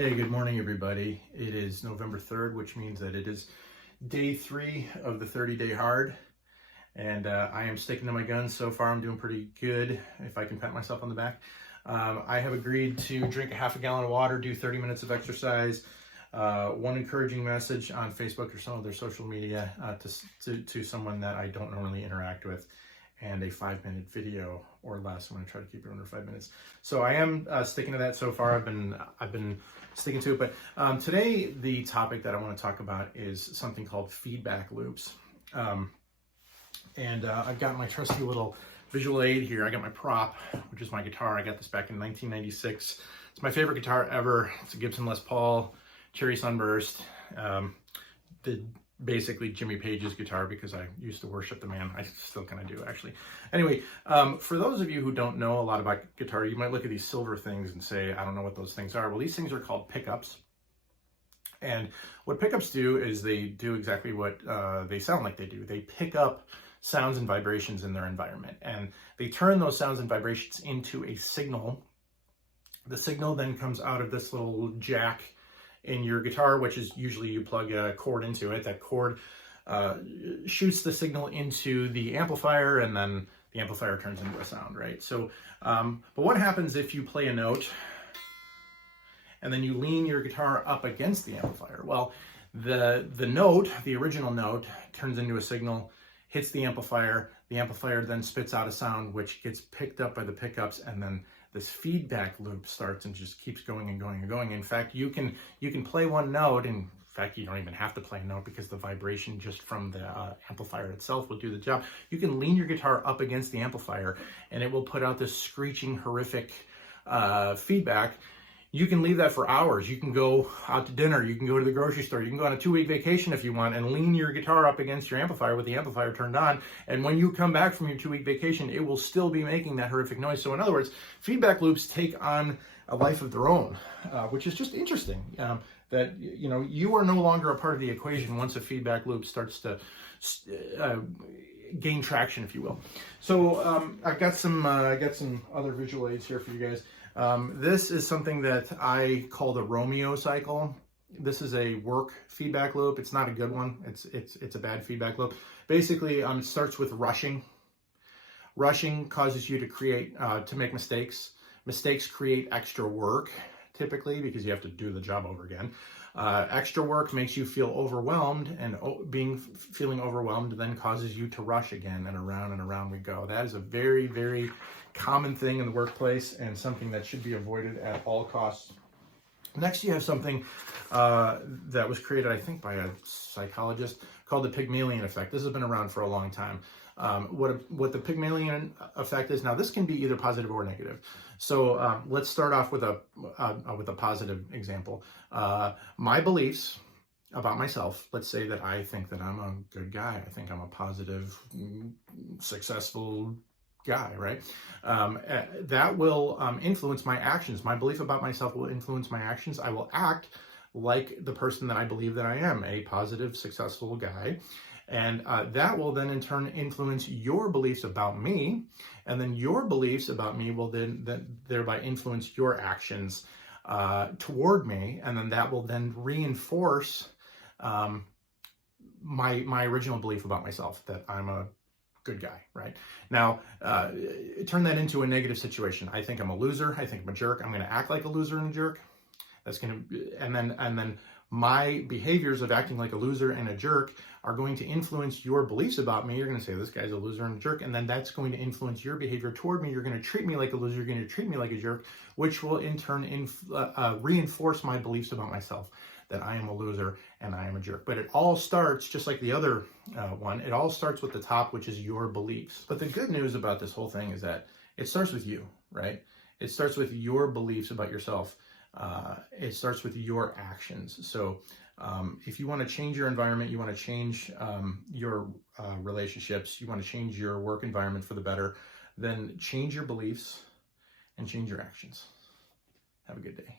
Hey, good morning, everybody. It is November 3rd, which means that it is day 3 of the 30-day hard. And I am sticking to my guns. So far, I'm doing pretty good, if I can pat myself on the back. I have agreed to drink a half a gallon of water, do 30 minutes of exercise, one encouraging message on Facebook or some other social media to someone that I don't normally interact with, and a 5-minute video or less. I'm going to try to keep it under 5 minutes. So I am sticking to that so far. I've been sticking to it. But today, the topic that I want to talk about is something called feedback loops. I've got my trusty little visual aid here. I got my prop, which is my guitar. I got this back in 1996. It's my favorite guitar ever. It's a Gibson Les Paul Cherry Sunburst. Basically Jimmy Page's guitar, because I used to worship the man. I still kind of do, actually. Anyway, for those of you who don't know a lot about guitar, you might look at these silver things and say, I don't know what those things are. Well, these things are called pickups. And what pickups do is they do exactly what they sound like they do. They pick up sounds and vibrations in their environment, and they turn those sounds and vibrations into a signal. The signal then comes out of this little jack in your guitar, which is usually you plug a cord into it. That cord shoots the signal into the amplifier, and then the amplifier turns into a sound, right? So, but what happens if you play a note and then you lean your guitar up against the amplifier? Well, the note, the original note, turns into a signal, hits the amplifier then spits out a sound which gets picked up by the pickups, and then this feedback loop starts and just keeps going and going and going. In fact, you can play one note. In fact, you don't even have to play a note, because the vibration just from the amplifier itself will do the job. You can lean your guitar up against the amplifier and it will put out this screeching, horrific feedback. You can leave that for hours. You can go out to dinner, you can go to the grocery store, you can go on a 2-week vacation if you want, and lean your guitar up against your amplifier with the amplifier turned on. And when you come back from your 2-week vacation, it will still be making that horrific noise. So in other words, feedback loops take on a life of their own, which is just interesting. That you are no longer a part of the equation once a feedback loop starts to gain traction, if you will. So I've got some other visual aids here for you guys. This is something that I call the Romeo cycle. This is a work feedback loop. It's not a good one. It's a bad feedback loop. Basically, it starts with rushing. Rushing causes you to make mistakes. Mistakes create extra work, typically, because you have to do the job over again. Extra work makes you feel overwhelmed, and feeling overwhelmed then causes you to rush again, and around we go. That is a very, very common thing in the workplace, and something that should be avoided at all costs. Next, you have something that was created, I think, by a psychologist, called the Pygmalion effect. This has been around for a long time. What the Pygmalion effect is, now this can be either positive or negative. So let's start off with a positive example. My beliefs about myself, let's say that I think that I'm a good guy. I think I'm a positive, successful guy, right? That will influence my actions. My belief about myself will influence my actions. I will act like the person that I believe that I am, a positive, successful guy. And that will then in turn influence your beliefs about me. And then your beliefs about me will then thereby influence your actions toward me. And then that will then reinforce my original belief about myself, that I'm a good guy, right? Now, turn that into a negative situation. I think I'm a loser. I think I'm a jerk. I'm going to act like a loser and a jerk. And then my behaviors of acting like a loser and a jerk are going to influence your beliefs about me. You're going to say, this guy's a loser and a jerk. And then that's going to influence your behavior toward me. You're going to treat me like a loser. You're going to treat me like a jerk, which will in turn reinforce my beliefs about myself, that I am a loser and I am a jerk. But it all starts, just like the other one, it all starts with the top, which is your beliefs. But the good news about this whole thing is that it starts with you, right? It starts with your beliefs about yourself. It starts with your actions. So if you want to change your environment, you want to change your relationships, you want to change your work environment for the better, then change your beliefs and change your actions. Have a good day.